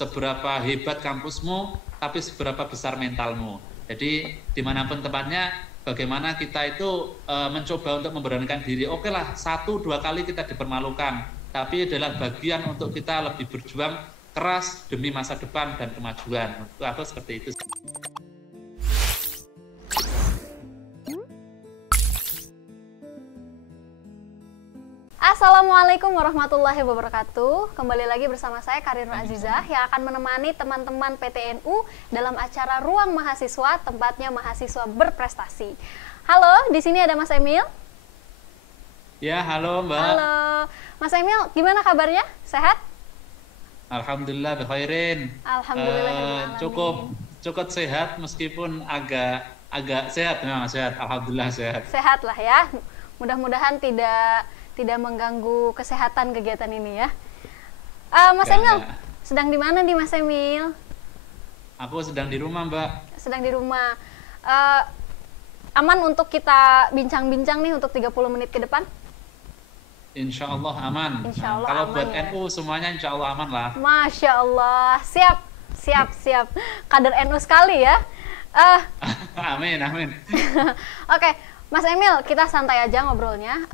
seberapa hebat kampusmu, tapi seberapa besar mentalmu. Jadi dimanapun tempatnya, bagaimana kita itu mencoba untuk memberanikan diri. Oke lah, 1-2 kali kita dipermalukan, tapi adalah bagian untuk kita lebih berjuang keras demi masa depan dan kemajuan. Untuk aku seperti itu. Assalamualaikum warahmatullahi wabarakatuh. Kembali lagi bersama saya Karin Azizah yang akan menemani teman-teman PTNU dalam acara Ruang Mahasiswa, tempatnya mahasiswa berprestasi. Halo, di sini ada Mas Emil. Ya, halo Mbak. Halo, Mas Emil, gimana kabarnya? Sehat? Alhamdulillah, bikhairin. Alhamdulillah. Cukup sehat meskipun agak sehat, memang sehat. Alhamdulillah sehat. Sehat lah ya. Mudah-mudahan tidak mengganggu kesehatan kegiatan ini ya. Mas Emil, sedang di mana nih Mas Emil? Aku sedang di rumah, Mbak. Sedang di rumah. Aman untuk kita bincang-bincang nih untuk 30 menit ke depan? Insya Allah aman. Insya Allah kalau aman, buat ya. NU semuanya insya Allah aman lah. Masya Allah, siap. Kader NU sekali ya. Amin. Oke, Mas Emil, kita santai aja ngobrolnya.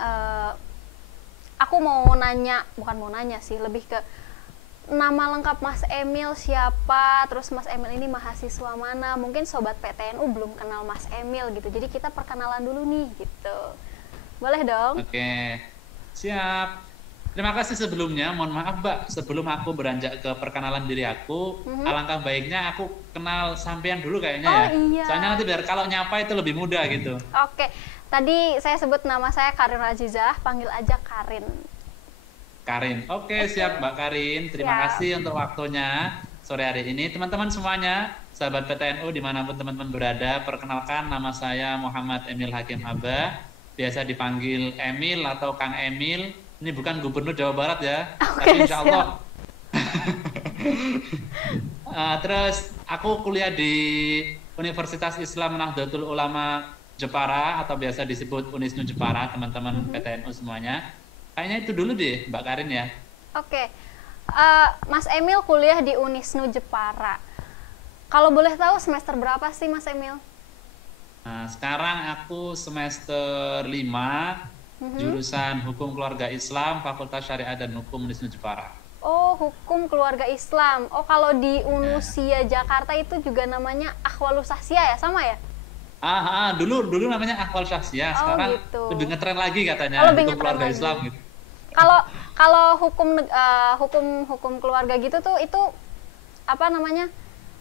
Aku bukan mau nanya sih, lebih ke nama lengkap Mas Emil siapa, terus Mas Emil ini mahasiswa mana, mungkin Sobat PTNU belum kenal Mas Emil gitu, jadi kita perkenalan dulu nih gitu. Boleh dong? Oke, siap. Terima kasih sebelumnya, mohon maaf Mbak, sebelum aku beranjak ke perkenalan diri aku, alangkah baiknya aku kenal sampean dulu kayaknya ya. Iya. Soalnya nanti biar kalau nyapa itu lebih mudah gitu. Oke, tadi saya sebut nama saya Karin Azizah, panggil aja Karin. Karin, oke, siap Mbak Karin. Terima kasih untuk waktunya sore hari ini. Teman-teman semuanya, sahabat PTNU dimanapun teman-teman berada, perkenalkan nama saya Muhammad Emil Hakim Haba, biasa dipanggil Emil atau Kang Emil. Ini bukan Gubernur Jawa Barat ya, tapi insya Allah. Terus aku kuliah di Universitas Islam Nahdlatul Ulama Jepara atau biasa disebut Unisnu Jepara, teman-teman PTNU semuanya. Kayaknya itu dulu deh Mbak Karin ya. Oke, Mas Emil kuliah di Unisnu Jepara. Kalau boleh tahu semester berapa sih Mas Emil? Nah, sekarang aku semester 5, jurusan Hukum Keluarga Islam, Fakultas Syariah dan Hukum Unisnu Jepara. Oh, Hukum Keluarga Islam. Oh, kalau di Unusia Jakarta itu juga namanya Akhwalus Sahsiyah ya, sama ya? Dulu namanya Akhwal Syahsiyah, sekarang gitu. Lebih ngetren lagi katanya, Hukum Keluarga lagi. Islam gitu. Kalau hukum keluarga gitu tuh itu apa namanya?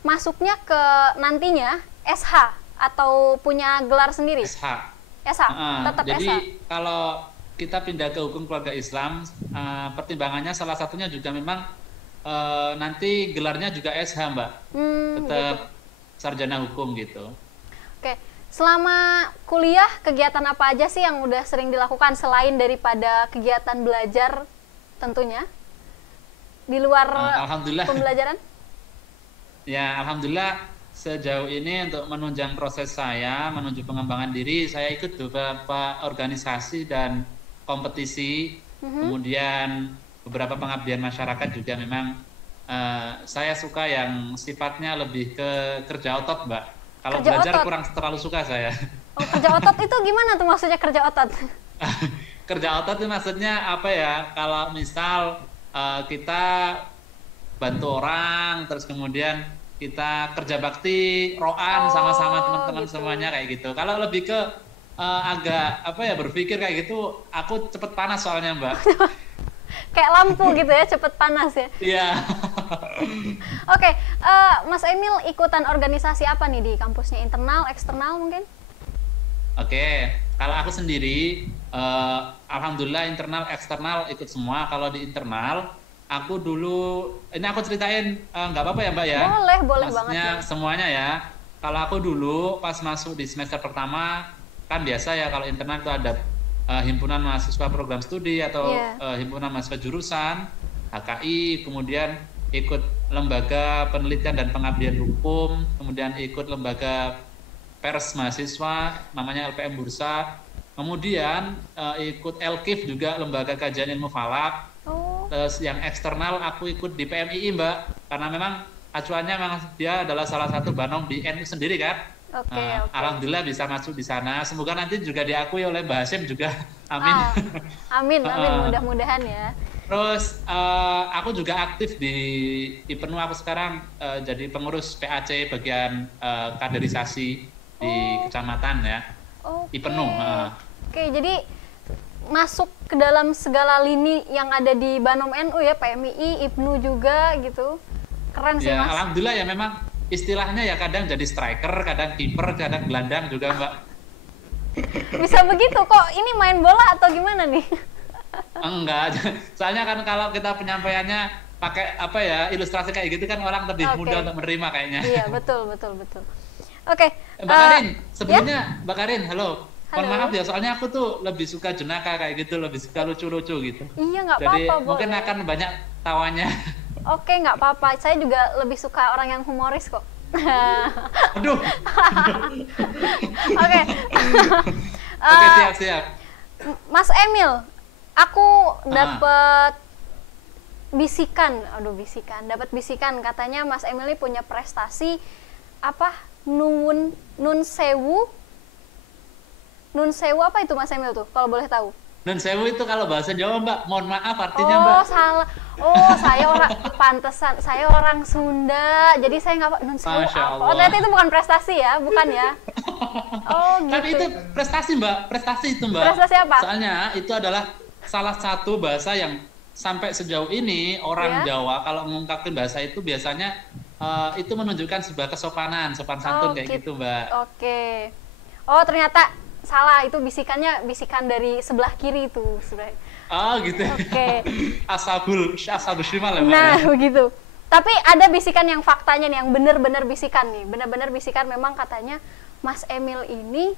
Masuknya ke nantinya SH atau punya gelar sendiri? SH. Tetap jadi SH. Kalau kita pindah ke hukum keluarga Islam, pertimbangannya salah satunya juga memang nanti gelarnya juga SH Mbak, tetap gitu. Sarjana hukum gitu. Oke, selama kuliah kegiatan apa aja sih yang udah sering dilakukan selain daripada kegiatan belajar tentunya di luar pembelajaran? Ya, alhamdulillah. Sejauh ini untuk menunjang proses saya menuju pengembangan diri, saya ikut beberapa organisasi dan kompetisi, kemudian beberapa pengabdian masyarakat juga memang saya suka yang sifatnya lebih ke kerja otot, Mbak. Kalau belajar kurang terlalu suka saya. Oh, kerja otot itu gimana tuh maksudnya kerja otot? Kerja otot itu maksudnya apa ya? Kalau misal kita bantu orang, terus kemudian kita kerja bakti, roan sama-sama teman-teman gitu. Semuanya kayak gitu. Kalau lebih ke agak apa ya berpikir kayak gitu, aku cepet panas soalnya Mbak. Kayak lampu gitu ya, cepet panas ya. Iya. Oke, Mas Emil ikutan organisasi apa nih di kampusnya? Internal, eksternal mungkin? Oke, kalau aku sendiri, alhamdulillah internal, eksternal ikut semua. Kalau di internal aku dulu, ini aku ceritain nggak apa-apa ya Mbak ya? Boleh maksudnya banget ya. Semuanya ya. Kalau aku dulu pas masuk di semester pertama, kan biasa ya kalau internal itu ada himpunan mahasiswa program studi atau himpunan mahasiswa jurusan, HKI, kemudian ikut lembaga penelitian dan pengabdian hukum, kemudian ikut lembaga pers mahasiswa, namanya LPM Bursa, kemudian ikut LKIF juga, lembaga kajian ilmu falak. Terus yang eksternal aku ikut di PMII Mbak, karena memang acuannya memang dia adalah salah satu banom di NU sendiri kan. Oke. Alhamdulillah bisa masuk di sana. Semoga nanti juga diakui oleh Mbak Hasyim juga. Amin. Amin, mudah-mudahan ya. Terus aku juga aktif di IPNU, aku sekarang jadi pengurus PAC bagian kaderisasi di kecamatan ya. IPNU. Oke, jadi masuk ke dalam segala lini yang ada di Banom NU ya, PMII, IPNU juga gitu. Keren sih ya, Mas. Alhamdulillah ya, memang istilahnya ya kadang jadi striker, kadang kiper, kadang gelandang juga Mbak. Bisa begitu kok, ini main bola atau gimana nih? Enggak, soalnya kan kalau kita penyampaiannya pakai apa ya, ilustrasi kayak gitu kan orang lebih mudah untuk menerima kayaknya. Iya, betul. Oke. Mbak Karin, sebelumnya ya? Mbak Karin, halo. Mohon maaf ya, soalnya aku tuh lebih suka jenaka kayak gitu, lebih suka lucu-lucu gitu. Iya, nggak apa-apa. Jadi mungkin akan banyak tawanya. Oke, nggak apa-apa. Saya juga lebih suka orang yang humoris kok. Aduh. Oke. Oke, siap. Mas Emil, aku dapat dapat bisikan katanya Mas Emil ini punya prestasi apa? Nun sewu apa itu Mas Emil tuh, kalau boleh tahu? Nun sewu itu kalau bahasa Jawa Mbak, mohon maaf artinya Mbak. Oh salah, saya pantesan, saya orang Sunda, jadi saya nggak nun sewu apa. Oh ternyata itu bukan prestasi ya, bukan ya? Oh gitu. Tapi itu prestasi Mbak, prestasi itu Mbak. Prestasi apa? Soalnya itu adalah salah satu bahasa yang sampai sejauh ini orang Jawa kalau mengungkapkan bahasa itu biasanya itu menunjukkan sebuah kesopanan, sopan santun kayak gitu Mbak. Oke. Oh ternyata salah, itu bisikan dari sebelah kiri itu sudah. Oh gitu. Oke. Ashabul shimal ya Mbak. Nah begitu. Tapi ada bisikan yang faktanya nih, yang benar-benar bisikan nih, benar-benar bisikan memang katanya Mas Emil ini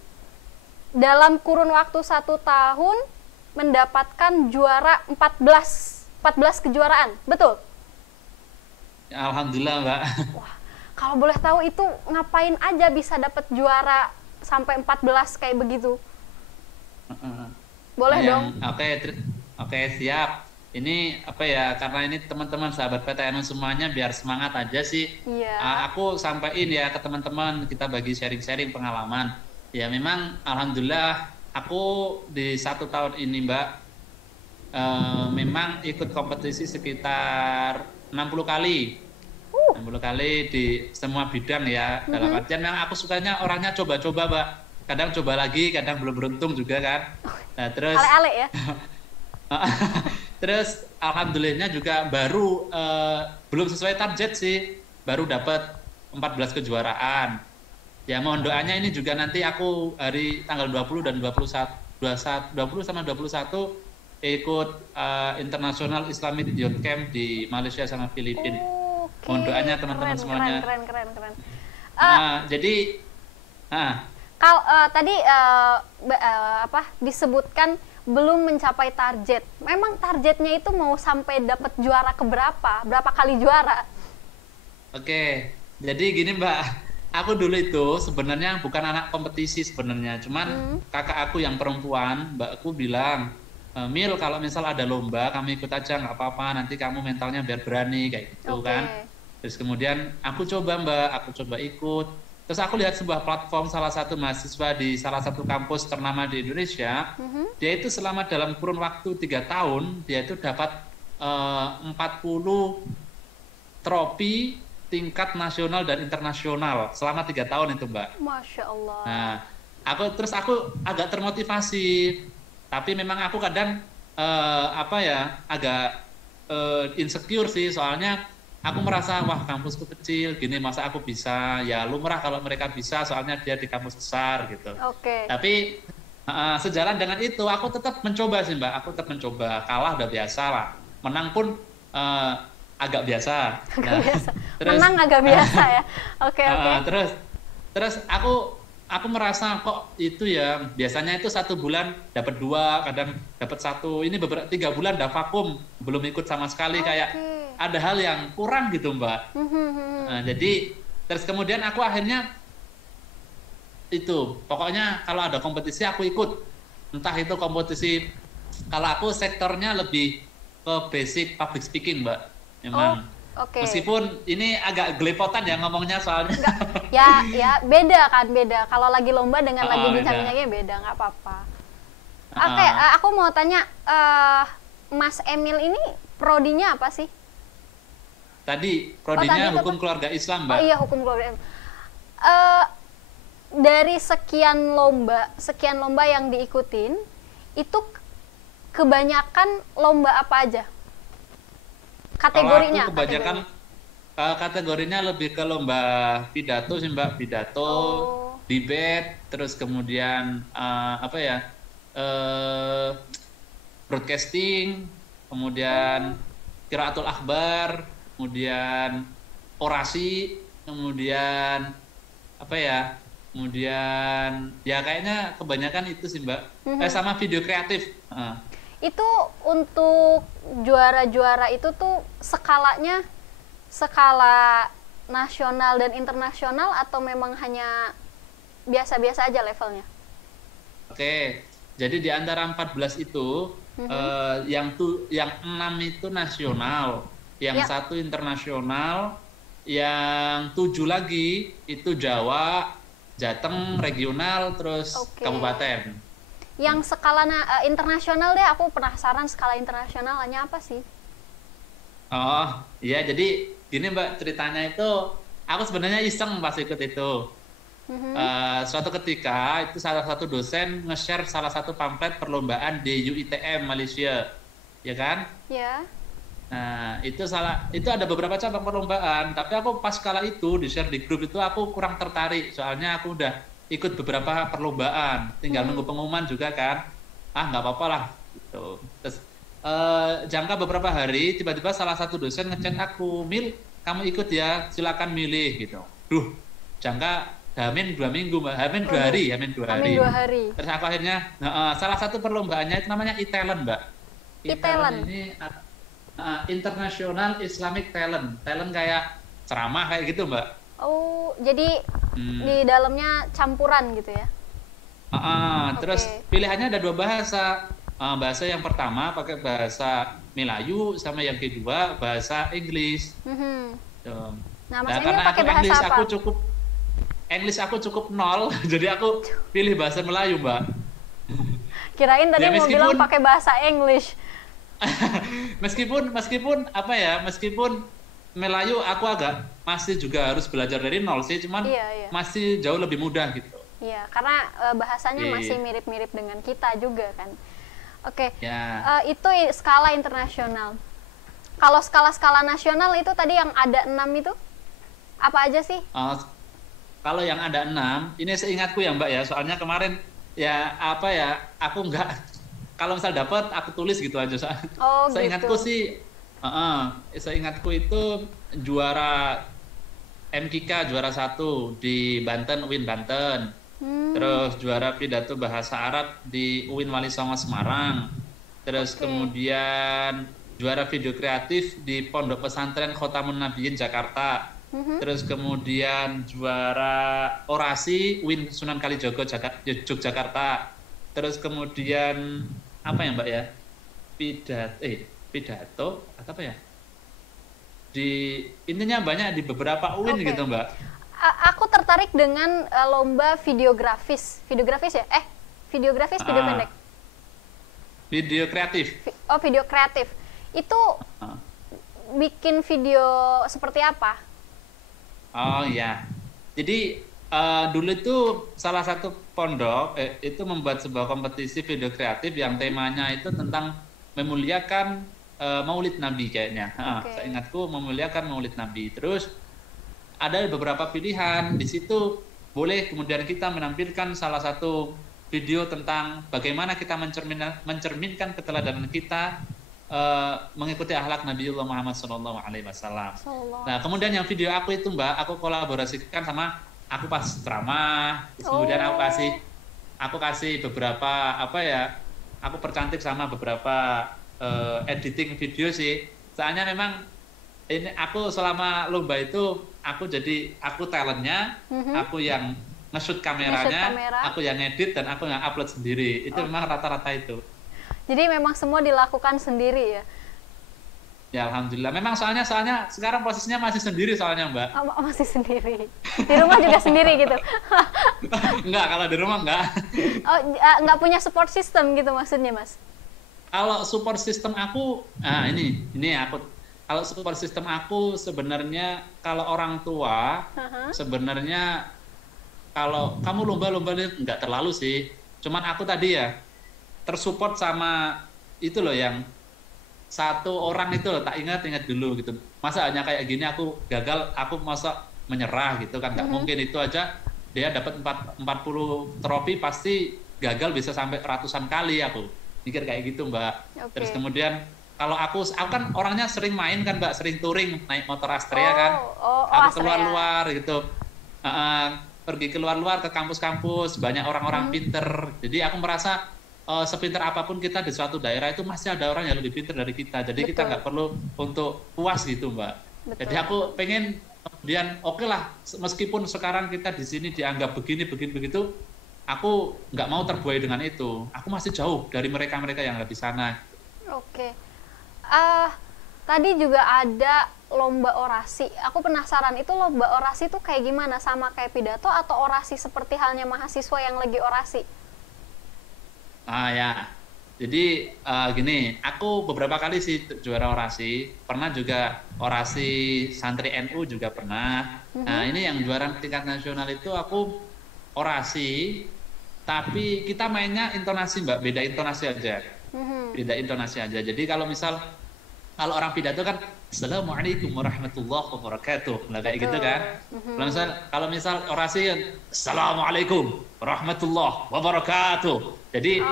dalam kurun waktu 1 tahun mendapatkan juara 14 kejuaraan, betul? Alhamdulillah Mbak. Wah, kalau boleh tahu itu ngapain aja bisa dapat juara sampai 14 kayak begitu? Boleh dong. Oke, siap. Ini apa ya, karena ini teman-teman sahabat PTNU semuanya biar semangat aja sih. Iya. Aku sampaikan ya ke teman-teman, kita bagi sharing-sharing pengalaman. Ya memang alhamdulillah aku di 1 tahun ini Mbak memang ikut kompetisi sekitar 60 kali. 60 kali di semua bidang ya. Dalam artian memang aku sukanya orangnya coba-coba Mbak. Kadang coba lagi, kadang belum beruntung juga kan. Nah, terus ale-ale ya. Terus alhamdulillahnya juga baru belum sesuai target sih, baru dapat 14 kejuaraan. Ya mohon doanya, ini juga nanti aku hari tanggal 20 dan 20 sama 21 ikut International Islamic Youth Camp di Malaysia sama Filipina. Mohon doanya teman-teman semuanya. Keren. Jadi kalau tadi disebutkan belum mencapai target. Memang targetnya itu mau sampai dapat juara keberapa? Berapa kali juara? Oke, jadi gini Mbak, aku dulu itu sebenarnya bukan anak kompetisi sebenarnya, cuman kakak aku yang perempuan, mbakku bilang, Mil kalau misal ada lomba, kamu ikut aja nggak apa-apa, nanti kamu mentalnya biar berani kayak gitu kan. Terus kemudian aku coba Mbak, aku coba ikut. Terus aku lihat sebuah platform salah satu mahasiswa di salah satu kampus ternama di Indonesia, dia itu selama dalam kurun waktu 3 tahun, dia itu dapat 40 trofi tingkat nasional dan internasional selama 3 tahun itu Mbak. Masya Allah. Nah, aku agak termotivasi, tapi memang aku kadang agak insecure sih, soalnya aku merasa wah kampusku kecil gini, masa aku bisa? Ya lumrah kalau mereka bisa, soalnya dia di kampus besar gitu. Tapi sejalan dengan itu aku tetap mencoba sih Mbak, aku tetap mencoba. Kalah udah biasa lah, menang pun agak biasa. Terus, menang agak biasa ya. Oke. Terus aku merasa kok itu ya, biasanya itu 1 bulan dapat 2, kadang dapat 1. Ini beberapa 3 bulan udah vakum, belum ikut sama sekali, kayak ada hal yang kurang gitu Mbak. Nah, jadi terus kemudian aku akhirnya itu pokoknya kalau ada kompetisi aku ikut, entah itu kompetisi, kalau aku sektornya lebih ke basic public speaking, Mbak. Oh, Memang. oke. Meskipun ini agak gelepotan ya ngomongnya soalnya. Ya beda kan, beda. Kalau lagi lomba dengan lagi Beda. bincang-bincangnya beda, nggak apa-apa. Ah, Oke, aku mau tanya, Mas Emil ini prodinya apa sih? Tadi tadi prodinya itu hukum apa? keluarga Islam, Mbak. Oh iya, hukum keluarga. Dari sekian lomba yang diikutin, itu kebanyakan lomba apa aja? Kategorinya? Kalau aku kebanyakan kategorinya lebih ke lomba pidato sih, Mbak. Pidato, Oh. debate, terus kemudian apa ya? Broadcasting, kemudian qiraatul akhbar, kemudian orasi, kemudian apa ya? Kemudian ya kayaknya kebanyakan itu sih, Mbak. Sama video kreatif. Itu untuk juara-juara itu tuh skalanya skala nasional dan internasional atau memang hanya biasa-biasa aja levelnya? Oke, jadi di antara 14 itu yang 6 itu nasional, yang Ya. 1 internasional, yang 7 lagi itu Jawa, Jateng, regional, terus Oke. kabupaten. Yang skala internasional deh, aku penasaran skala internasional hanya apa sih? Oh, iya, jadi gini Mbak, ceritanya itu aku sebenarnya iseng pas ikut itu. Suatu ketika itu salah satu dosen nge-share salah satu pamflet perlombaan di UITM Malaysia, ya kan? Ya. Nah, itu ada beberapa cabang perlombaan, tapi aku pas kala itu di-share di grup itu aku kurang tertarik, soalnya aku udah ikut beberapa perlombaan, tinggal nunggu pengumuman juga kan. Nggak apa-apa lah gitu. Terus jangka beberapa hari tiba-tiba salah satu dosen ngechat aku, "Mil, kamu ikut ya, silakan milih," gitu. Duh, jangka Hamin 2 minggu, Mbak. Hamin 2 hari, Hamin 2 hari. Amin 2 hari. Terus aku akhirnya salah satu perlombaannya itu namanya e-talent, Mbak. E-talent. Ini International Islamic Talent. Talent kayak ceramah kayak gitu, Mbak. Oh, jadi di dalamnya campuran gitu ya? Terus Oke. pilihannya ada 2 bahasa. Bahasa yang pertama pakai bahasa Melayu, sama yang kedua bahasa Inggris. Tuh. Nah, Mas Emil karena pakai aku bahasa apa? English aku cukup 0, jadi aku pilih bahasa Melayu, Mbak. Kirain tadi Ya, mau bilang meskipun- pakai bahasa English. meskipun apa ya, meskipun Melayu aku masih juga harus belajar dari 0 sih, cuman Iya. masih jauh lebih mudah gitu. Iya, karena bahasanya Iya. masih mirip-mirip dengan kita juga kan. Oke. Ya. Itu skala internasional. Kalau skala-skala nasional itu tadi yang ada 6 itu apa aja sih? Kalau yang ada 6, ini seingatku ya Mbak ya, soalnya kemarin ya apa ya, aku nggak, kalau misal dapat aku tulis gitu aja. Oh, Seingatku gitu. sih, seingatku itu juara MKK juara 1 di Banten, UIN Banten. Terus juara pidato bahasa Arab di UIN Wali Songo Semarang. Terus kemudian juara video kreatif di Pondok Pesantren Khotamun Nabiyyin Jakarta. Terus kemudian juara orasi UIN Sunan Kalijogo Yogyakarta. Terus kemudian apa ya Mbak ya? Pidato atau apa ya? Intinya banyak di beberapa UIN gitu Mbak. Aku tertarik dengan lomba videografis ya? Videografis, video pendek. Video kreatif. Video kreatif. Itu bikin video seperti apa? Oh iya. Jadi dulu itu salah satu pondok itu membuat sebuah kompetisi video kreatif yang temanya itu tentang memuliakan Maulid Nabi kayaknya. Seingatku memuliakan Maulid Nabi. Terus ada beberapa pilihan di situ, boleh kemudian kita menampilkan salah satu video tentang bagaimana kita mencerminkan keteladanan kita mengikuti akhlak Nabiullah Muhammad SAW. Nah, kemudian yang video aku itu Mbak, aku kolaborasikan sama aku pas ceramah, kemudian aku kasih beberapa aku percantik sama beberapa editing video sih. Soalnya memang ini aku selama lomba itu aku talentnya, aku yang nge-shoot kameranya, aku yang edit dan aku yang upload sendiri. Itu memang rata-rata itu. Jadi memang semua dilakukan sendiri ya? Ya alhamdulillah. Memang soalnya sekarang posisinya masih sendiri soalnya Mbak. Oh, masih sendiri. Di rumah juga sendiri gitu. Enggak, kalau di rumah enggak. Oh, nggak punya support system gitu maksudnya, Mas? Kalau support system aku, ini aku. Kalau support system aku sebenarnya kalau orang tua sebenarnya kalau kamu lomba-lomba nggak terlalu sih. Cuman aku tadi ya tersupport sama itu loh yang satu orang itu loh, tak ingat dulu gitu. Masa hanya kayak gini aku gagal, aku masa menyerah gitu kan, nggak mungkin. Itu aja dia dapat 40 trofi pasti gagal bisa sampai ratusan kali, aku mikir kayak gitu Mbak. Terus kemudian kalau aku kan orangnya sering main kan Mbak, sering touring naik motor Astrea kan. Aku keluar-luar gitu, pergi keluar-luar ke kampus-kampus, banyak orang-orang pinter. Jadi aku merasa sepinter apapun kita di suatu daerah itu masih ada orang yang lebih pinter dari kita. Jadi kita nggak perlu untuk puas gitu Mbak. Jadi aku pengen kemudian oke lah, meskipun sekarang kita di sini dianggap begini begitu, aku nggak mau terbuai dengan itu. Aku masih jauh dari mereka-mereka yang ada di sana. Oke. Tadi juga ada lomba orasi. Aku penasaran, itu lomba orasi tuh kayak gimana? Sama kayak pidato atau orasi seperti halnya mahasiswa yang lagi orasi? Ya, jadi gini, aku beberapa kali sih juara orasi, pernah juga orasi santri NU juga pernah. Nah ini yang juara tingkat nasional itu aku orasi, tapi kita mainnya intonasi Mbak, beda intonasi aja, beda intonasi aja. Jadi kalau orang pidato kan Assalamualaikum warahmatullahi wabarakatuh, nah kayak gitu kan. Kalau misal orasi kan Assalamualaikum warahmatullahi wabarakatuh. Jadi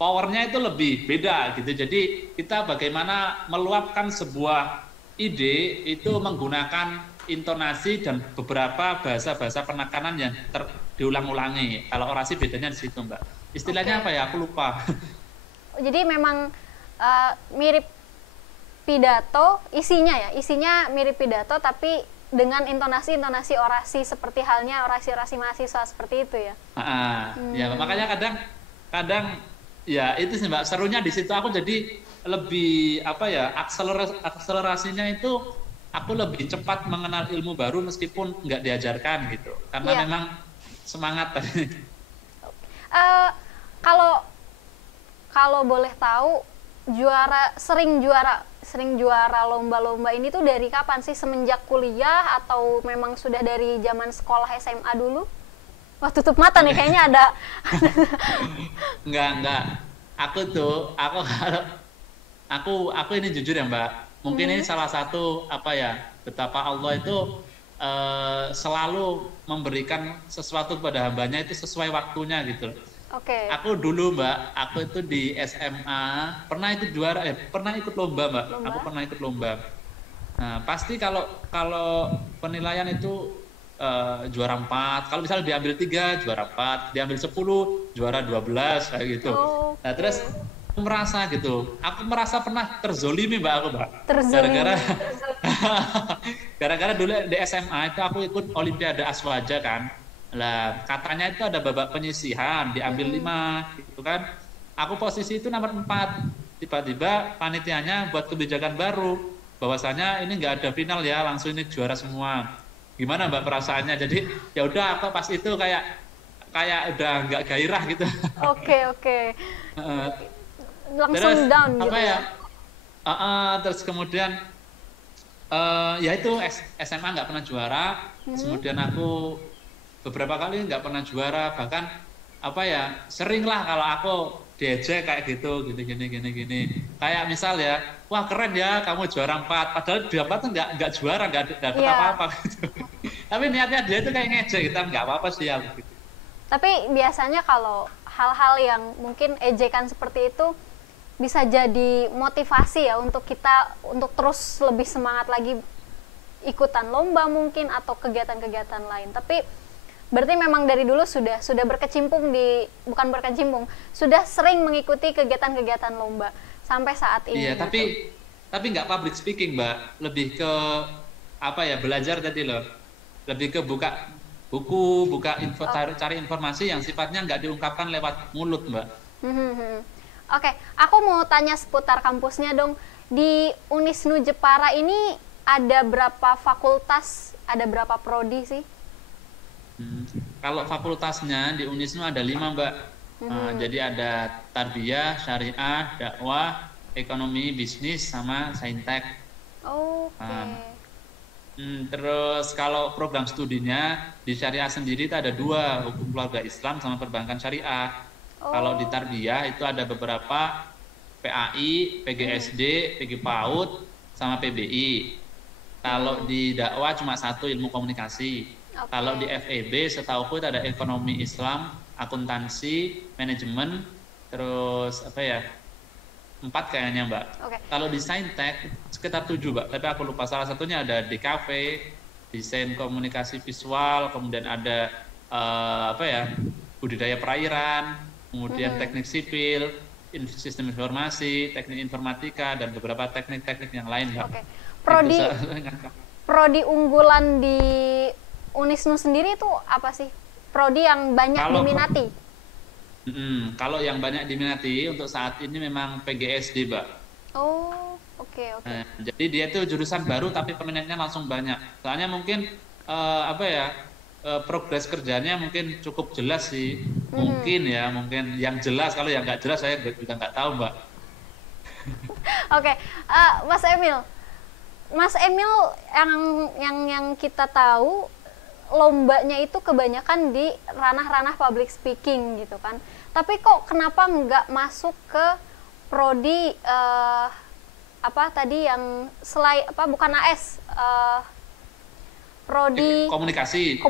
powernya itu lebih beda gitu. Jadi kita bagaimana meluapkan sebuah ide itu menggunakan intonasi dan beberapa bahasa-bahasa penekanan yang diulang-ulangi. Kalau orasi bedanya di situ Mbak. Istilahnya apa ya? Aku lupa. Jadi memang mirip pidato, isinya mirip pidato tapi dengan intonasi orasi seperti halnya orasi mahasiswa seperti itu ya. Ya makanya kadang ya itu sih Mbak, serunya di situ. Aku jadi lebih akselerasinya itu aku lebih cepat mengenal ilmu baru meskipun nggak diajarkan gitu, karena memang semangat tadi. Kalau boleh tahu, sering juara lomba-lomba ini tuh dari kapan sih? Semenjak kuliah atau memang sudah dari zaman sekolah SMA dulu? Wah, tutup mata nih kayaknya ada. Enggak. Aku ini jujur ya Mbak. Mungkin ini salah satu betapa Allah itu selalu memberikan sesuatu kepada hambanya itu sesuai waktunya gitu. Aku dulu Mbak, aku itu di SMA pernah ikut lomba Mbak. Aku pernah ikut lomba. Nah, pasti kalau penilaian itu juara 4, kalau misalnya diambil 3 juara 4, diambil 10 juara 12 kayak gitu. Nah, terus aku merasa pernah terzolimi Mbak. Gara-gara dulu di SMA itu aku ikut Olimpiade Aswaja kan. Lah katanya itu ada babak penyisihan, diambil 5 gitu kan. Aku posisi itu nomor 4. Tiba-tiba panitianya buat kebijakan baru bahwasanya ini nggak ada final ya, langsung ini juara semua. Gimana Mbak perasaannya? Jadi ya udah, aku pas itu kayak udah nggak gairah gitu. Oke. Langsung down gitu ya. Terus kemudian ya itu SMA nggak pernah juara. Kemudian aku beberapa kali nggak pernah juara, bahkan sering lah kalau aku diejek kayak gitu, gini. Kayak misal ya, wah keren ya kamu juara 4, padahal dia 4 tuh nggak juara, nggak dapet apa-apa gitu. Tapi niatnya dia tuh kayak ngejek, kita nggak apa-apa sih ya gitu. Tapi biasanya kalau hal-hal yang mungkin ejekan seperti itu bisa jadi motivasi ya untuk kita untuk terus lebih semangat lagi ikutan lomba mungkin atau kegiatan-kegiatan lain. Tapi berarti memang dari dulu sudah sudah sering mengikuti kegiatan-kegiatan lomba sampai saat ini. Iya, gitu. tapi nggak public speaking Mbak, lebih ke belajar tadi loh, lebih ke buka buku, cari informasi yang sifatnya nggak diungkapkan lewat mulut Mbak. Oke, aku mau tanya seputar kampusnya dong. Di Unisnu Jepara ini ada berapa fakultas, ada berapa prodi sih? Kalau fakultasnya di Unisnu ada 5 Mbak. Jadi ada tarbiyah, syariah, dakwah, ekonomi, bisnis, sama saintek. Oke. Terus kalau program studinya di syariah sendiri itu ada 2, hukum keluarga Islam sama perbankan syariah. Kalau di tarbiyah itu ada beberapa PAI, PGSD, PG PAUD, sama PBI. Kalau di dakwah cuma 1, ilmu komunikasi. Kalau di FEB setahuku itu ada ekonomi Islam, akuntansi, manajemen, terus apa ya, 4 kayaknya Mbak. Kalau di saintek sekitar 7 Mbak, tapi aku lupa, salah satunya ada DKV, desain komunikasi visual, kemudian ada apa ya, budidaya perairan, kemudian teknik sipil, sistem informasi, teknik informatika, dan beberapa teknik-teknik yang lain Mbak. Prodi unggulan di Unisnu sendiri itu apa sih? Prodi yang banyak diminati? Kalau yang banyak diminati untuk saat ini memang PGSD, Mbak. Oke. Jadi dia itu jurusan baru tapi peminatnya langsung banyak. Soalnya mungkin progres kerjanya mungkin cukup jelas sih. Mungkin yang jelas. Kalau yang nggak jelas saya juga nggak tahu, Mbak. Oke. Mas Emil yang kita tahu lombanya itu kebanyakan di ranah-ranah public speaking gitu kan. Tapi kok kenapa nggak masuk ke prodi bukan AS, prodi komunikasi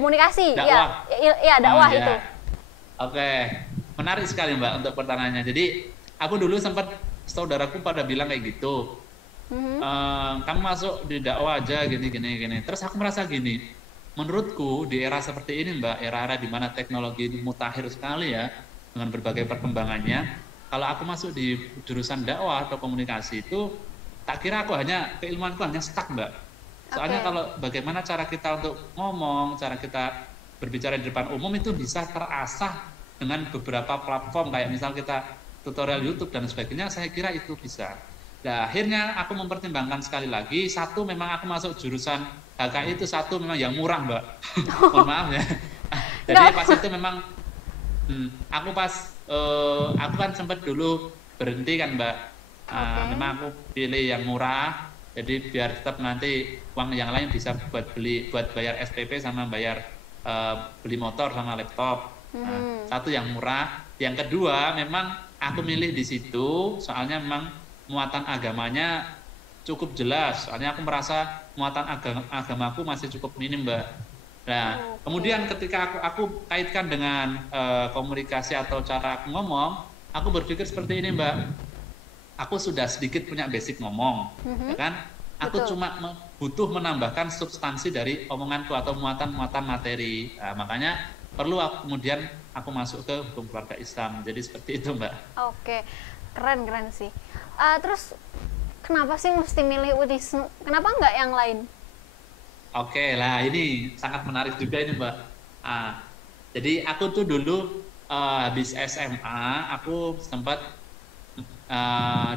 dakwah. Dakwah itu. Oke. Menarik sekali Mbak untuk pertanyaannya. Jadi aku dulu sempat, saudaraku pada bilang kayak gitu. Kamu masuk di dakwah aja gini. Terus aku merasa gini, menurutku di era seperti ini Mbak, era di mana teknologi ini mutakhir sekali ya, dengan berbagai perkembangannya. Kalau aku masuk di jurusan dakwah atau komunikasi itu, tak kira keilmuanku hanya stuck Mbak. Soalnya kalau bagaimana cara kita untuk ngomong, cara kita berbicara di depan umum itu bisa terasah dengan beberapa platform, kayak misal kita tutorial YouTube dan sebagainya, saya kira itu bisa. Nah, akhirnya aku mempertimbangkan sekali lagi, satu memang aku masuk jurusan HKI itu memang yang murah Mbak. Mohon maaf ya. Jadi pas itu memang aku kan sempat dulu berhenti kan Mbak. Memang aku pilih yang murah, jadi biar tetap nanti uang yang lain bisa buat bayar SPP sama bayar beli motor sama laptop. Satu yang murah. Yang kedua memang aku milih di situ soalnya memang muatan agamanya cukup jelas. Soalnya aku merasa muatan agamaku masih cukup minim Mbak. Nah, kemudian ketika aku kaitkan dengan komunikasi atau cara aku ngomong, aku berpikir seperti ini Mbak. Aku sudah sedikit punya basic ngomong, ya kan? Aku cuma butuh menambahkan substansi dari omonganku atau muatan-muatan materi. Nah, makanya perlu kemudian aku masuk ke hukum keluarga Islam. Jadi seperti itu Mbak. Oke, keren sih. Terus kenapa sih mesti milih Unisnu? Kenapa nggak yang lain? Oke lah, ini sangat menarik juga ini Mbak. Jadi aku tuh dulu habis SMA, aku sempat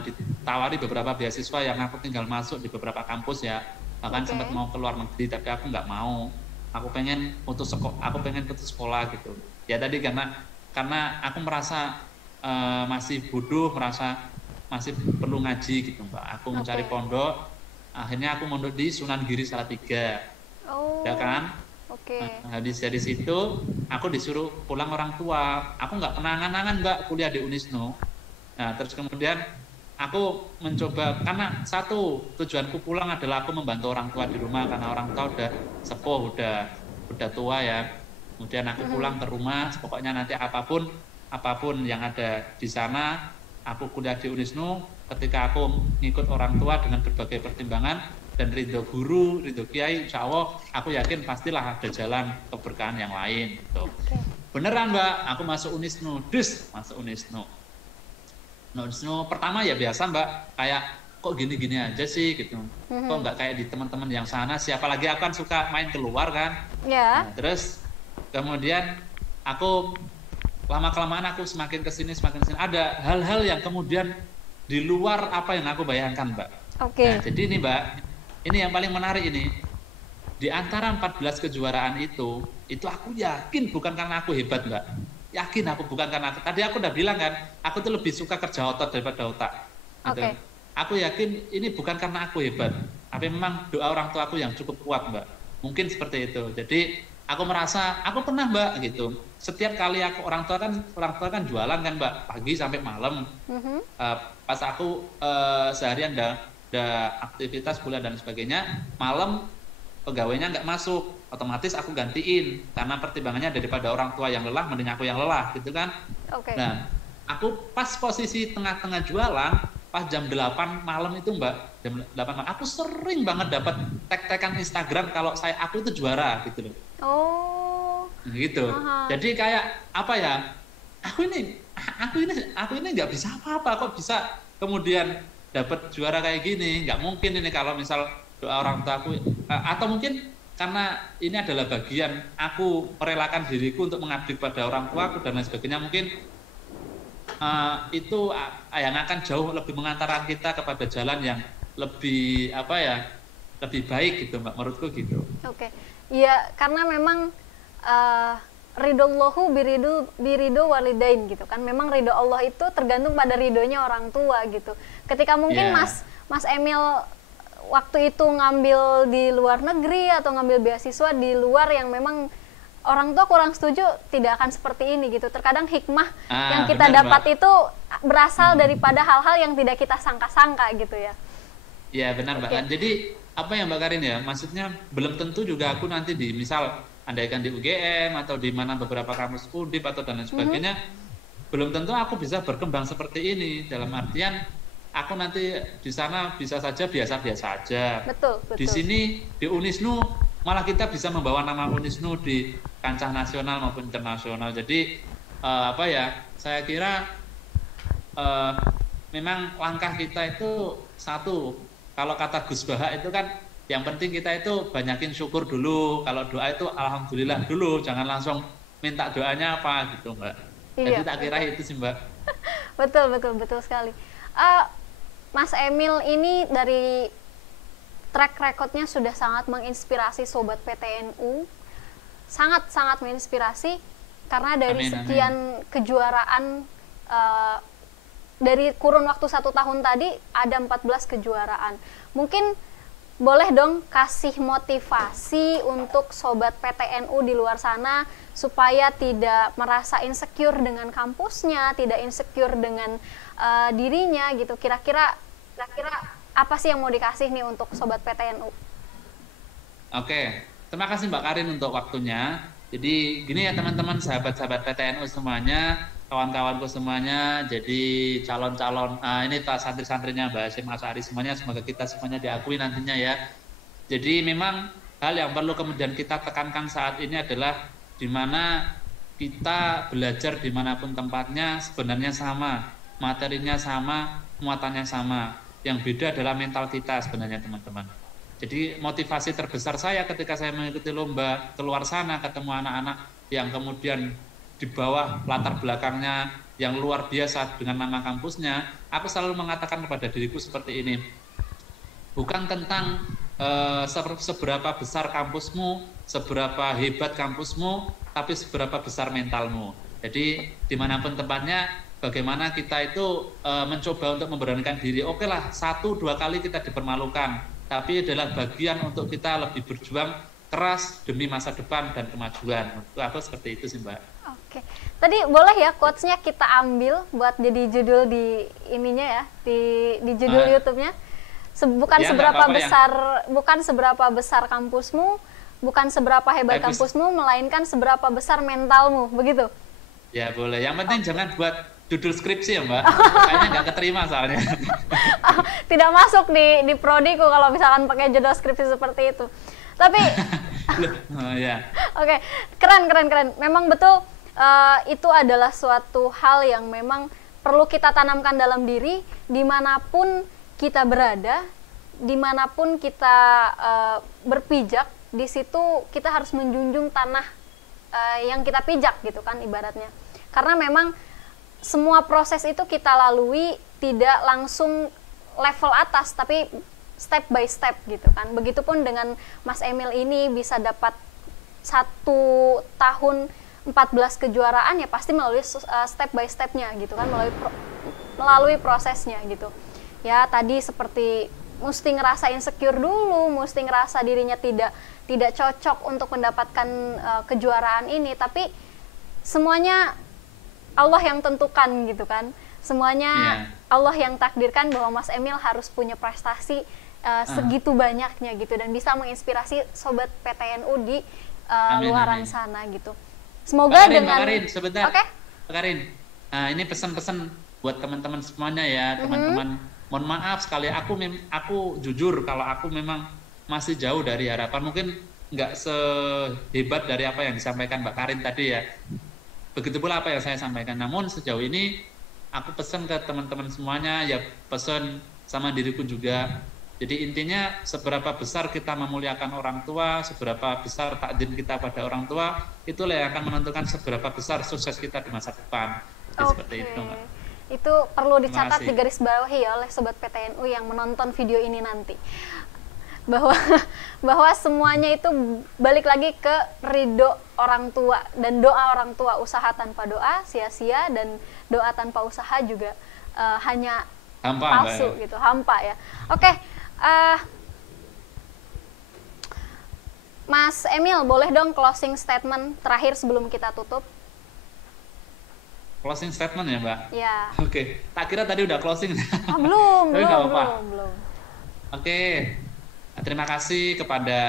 ditawari beberapa beasiswa yang aku tinggal masuk di beberapa kampus ya. Bahkan sempat mau ke luar negeri, tapi aku nggak mau. Aku pengen putus sekolah gitu. Ya tadi karena aku merasa masih bodoh, merasa masih perlu ngaji gitu Mbak. Aku mencari pondok, akhirnya aku mondok di Sunan Giri Salatiga. Ya kan? Habis dari situ aku disuruh pulang orang tua. Aku nggak kenangan-kenangan Mbak kuliah di Unisnu. Nah terus kemudian aku mencoba, karena satu tujuanku pulang adalah aku membantu orang tua di rumah, karena orang tua udah sepuh, udah tua ya. Kemudian aku pulang ke rumah, pokoknya nanti apapun yang ada di sana, aku kuliah di Unisnu. Ketika aku ngikut orang tua dengan berbagai pertimbangan dan ridho guru, ridho kiai, insya Allah aku yakin pastilah ada jalan keberkahan yang lain gitu. Beneran Mbak, aku masuk Unisnu, masuk Unisnu. Unisnu pertama ya biasa Mbak, kayak kok gini-gini aja sih gitu. Kok nggak kayak di teman-teman yang sana sih, apalagi aku kan suka main keluar kan. Nah, terus kemudian aku lama-kelamaan aku semakin kesini ada hal-hal yang kemudian di luar apa yang aku bayangkan Mbak. Nah, Oke. jadi ini Mbak, ini yang paling menarik ini. Di antara 14 kejuaraan itu aku yakin bukan karena aku hebat Mbak. Yakin aku bukan karena aku. Tadi aku udah bilang kan, aku tuh lebih suka kerja otot daripada otak. Gitu. Oke. Aku yakin ini bukan karena aku hebat, tapi memang doa orang tua aku yang cukup kuat Mbak. Mungkin seperti itu. Jadi aku merasa aku pernah Mbak gitu. Setiap kali aku orang tua kan jualan kan Mbak, pagi sampai malam. Mhm. Pas aku seharian ada aktivitas kuliah dan sebagainya, malam pegawainya nggak masuk, otomatis aku gantiin karena pertimbangannya daripada orang tua yang lelah mending aku yang lelah gitu kan. Oke. Nah, aku pas posisi tengah-tengah jualan, pas jam 8 malam itu Mbak, jam 8 malam, aku sering banget dapat tag-tagan Instagram kalau aku itu juara gitu loh. Oh. Gitu. Aha. Jadi kayak apa ya? Aku ini nggak bisa apa-apa, kok bisa kemudian dapat juara kayak gini? Nggak mungkin ini kalau misal doa orang tua aku, atau mungkin karena ini adalah bagian aku merelakan diriku untuk mengabdi pada orang tua aku dan lain sebagainya, mungkin itu yang akan jauh lebih mengantarkan kita kepada jalan yang lebih apa ya, lebih baik gitu Mbak, menurutku gitu. Oke. Iya, karena memang ridhollahu birido walidain gitu kan. Memang ridho Allah itu tergantung pada ridhonya orang tua gitu. Ketika mungkin Yeah. Mas Emil waktu itu ngambil di luar negeri atau ngambil beasiswa di luar yang memang orang tua kurang setuju, tidak akan seperti ini gitu. Terkadang hikmah yang kita Benar, dapat Mbak. itu berasal daripada hal-hal yang tidak kita sangka-sangka gitu ya. Ya benar Mbak. Oke. Jadi apa yang Mbak Karin ya, maksudnya belum tentu juga aku nanti di misal andaikan di UGM atau di mana beberapa kampus Undip atau dan lain sebagainya, belum tentu aku bisa berkembang seperti ini. Dalam artian aku nanti di sana bisa saja biasa-biasa aja. Betul, Di betul. sini di Unisnu malah kita bisa membawa nama Unisnu di kancah nasional maupun internasional. Jadi apa ya? Saya kira memang langkah kita itu satu. Kalau kata Gus Baha itu kan yang penting kita itu banyakin syukur dulu. Kalau doa itu alhamdulillah dulu, jangan langsung minta doanya apa gitu Mbak. Jadi Iya, tak kira itu sih Mbak. betul sekali. Mas Emil ini dari track recordnya sudah sangat menginspirasi sobat PTNU, sangat menginspirasi karena dari Amin, sekian kejuaraan, dari kurun waktu 1 tahun tadi ada 14 kejuaraan. Mungkin boleh dong kasih motivasi untuk sobat PTNU di luar sana supaya tidak merasa insecure dengan kampusnya, tidak insecure dengan dirinya gitu. Kira-kira apa sih yang mau dikasih nih untuk sobat PTNU? Oke, terima kasih Mbak Karin untuk waktunya. Jadi gini ya teman-teman, sahabat-sahabat PTNU semuanya, kawan-kawanku semuanya, jadi calon-calon ini santri-santrinya Mbak Hasyim Asy'ari semuanya, semoga kita semuanya diakui nantinya ya. Jadi memang hal yang perlu kemudian kita tekankan saat ini adalah di mana kita belajar dimanapun tempatnya sebenarnya sama, materinya sama, muatannya sama. Yang beda adalah mental kita sebenarnya teman-teman. Jadi motivasi terbesar saya ketika saya mengikuti lomba keluar sana ketemu anak-anak yang kemudian di bawah latar belakangnya yang luar biasa dengan nama kampusnya, aku selalu mengatakan kepada diriku seperti ini, bukan tentang seberapa besar kampusmu, seberapa hebat kampusmu, tapi seberapa besar mentalmu. Jadi dimanapun tempatnya, bagaimana kita itu mencoba untuk memberanikan diri. Oke lah, 1-2 kali kita dipermalukan, tapi adalah bagian untuk kita lebih berjuang keras demi masa depan dan kemajuan. Itu aku seperti itu sih Mbak. Oke. Tadi boleh ya quotes-nya kita ambil buat jadi judul di ininya ya, di judul YouTube-nya. Bukan Ya, seberapa apa-apa besar, bukan seberapa besar kampusmu, bukan seberapa hebat kampusmu, melainkan seberapa besar mentalmu, begitu. Ya boleh. Yang penting jangan buat judul skripsi ya Mbak. Kayaknya nggak keterima soalnya. Tidak masuk di prodiku kalau misalkan pakai judul skripsi seperti itu. Tapi Ya. oke, keren. Memang betul, itu adalah suatu hal yang memang perlu kita tanamkan dalam diri dimanapun kita berada, dimanapun kita berpijak, di situ kita harus menjunjung tanah yang kita pijak gitu kan ibaratnya. Karena memang semua proses itu kita lalui tidak langsung level atas, tapi step by step gitu kan. Begitupun dengan Mas Emil ini bisa dapat 1 tahun 14 kejuaraan, ya pasti melalui step by stepnya gitu kan, melalui prosesnya gitu. Ya tadi seperti mesti ngerasa insecure dulu, mesti ngerasa dirinya tidak cocok untuk mendapatkan kejuaraan ini, tapi semuanya Allah yang tentukan gitu kan. Semuanya Allah yang takdirkan bahwa Mas Emil harus punya prestasi segitu banyaknya gitu, dan bisa menginspirasi sobat PTNU di luaran sana gitu. Semoga dengan Karin, sebentar. Okay. Karin, nah ini pesan-pesan buat teman-teman semuanya ya, teman-teman. Mohon maaf sekali, aku jujur kalau aku memang masih jauh dari harapan, mungkin nggak sehebat dari apa yang disampaikan Mbak Karin tadi ya. Begitu pula apa yang saya sampaikan. Namun sejauh ini aku pesan ke teman-teman semuanya, ya pesan sama diriku juga. Jadi intinya seberapa besar kita memuliakan orang tua, seberapa besar takdim kita pada orang tua, itulah yang akan menentukan seberapa besar sukses kita di masa depan. Seperti itu, Mbak. Itu perlu dicatat, digarisbawahi ya oleh sobat PTNU yang menonton video ini nanti, bahwa semuanya itu balik lagi ke ridho orang tua dan doa orang tua. Usaha tanpa doa sia-sia, dan doa tanpa usaha juga hanya palsu gitu, hampa ya. Oke, Mas Emil, boleh dong closing statement terakhir sebelum kita tutup? Closing statement ya, Mbak? Ya. Oke, tak kira tadi udah closing. Belum. Oke, terima kasih kepada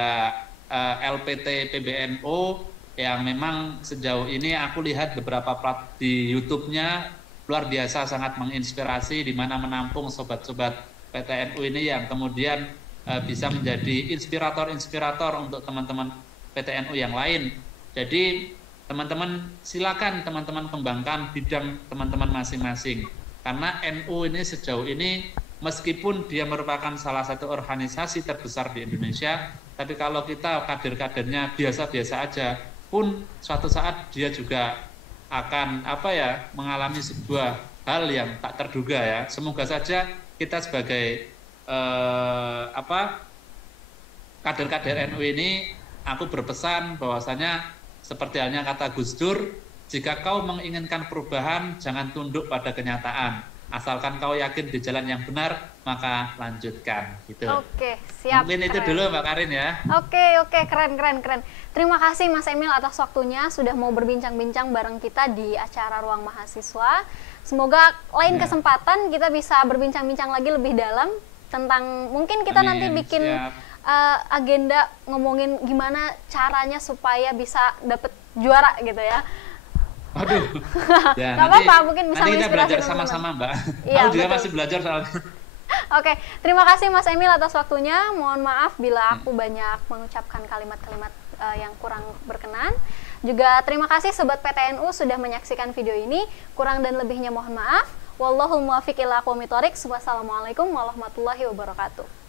LPT PBNU yang memang sejauh ini aku lihat beberapa plat di YouTube-nya luar biasa, sangat menginspirasi, di mana menampung sobat-sobat PTNU ini yang kemudian bisa menjadi inspirator untuk teman-teman PTNU yang lain. Jadi teman-teman silakan teman-teman kembangkan bidang teman-teman masing-masing, karena NU ini sejauh ini meskipun dia merupakan salah satu organisasi terbesar di Indonesia, tapi kalau kita kader-kadernya biasa-biasa aja pun suatu saat dia juga akan mengalami sebuah hal yang tak terduga ya. Semoga saja kita sebagai kader-kader NU ini, aku berpesan bahwasanya seperti halnya kata Gus Dur, jika kau menginginkan perubahan, jangan tunduk pada kenyataan. Asalkan kau yakin di jalan yang benar, maka lanjutkan. Gitu. Oke, siap. Mungkin itu dulu Mbak Karin ya. Oke, keren. Terima kasih Mas Emil atas waktunya, sudah mau berbincang-bincang bareng kita di acara Ruang Mahasiswa. Semoga lain kesempatan kita bisa berbincang-bincang lagi lebih dalam tentang, mungkin kita nanti bikin agenda ngomongin gimana caranya supaya bisa dapet juara gitu ya. Aduh. Ya, nggak apa-apa, mungkin bisa nanti kita belajar teman-teman. sama-sama, Mbak. Iya, aku juga masih belajar soalnya. Oke, terima kasih Mas Emil atas waktunya. Mohon maaf bila aku banyak mengucapkan kalimat-kalimat yang kurang berkenan. Juga terima kasih Sobat PTNU sudah menyaksikan video ini. Kurang dan lebihnya mohon maaf. Wallahul muwaffiq ila aqwamit thoriq. Wassalamualaikum warahmatullahi wabarakatuh.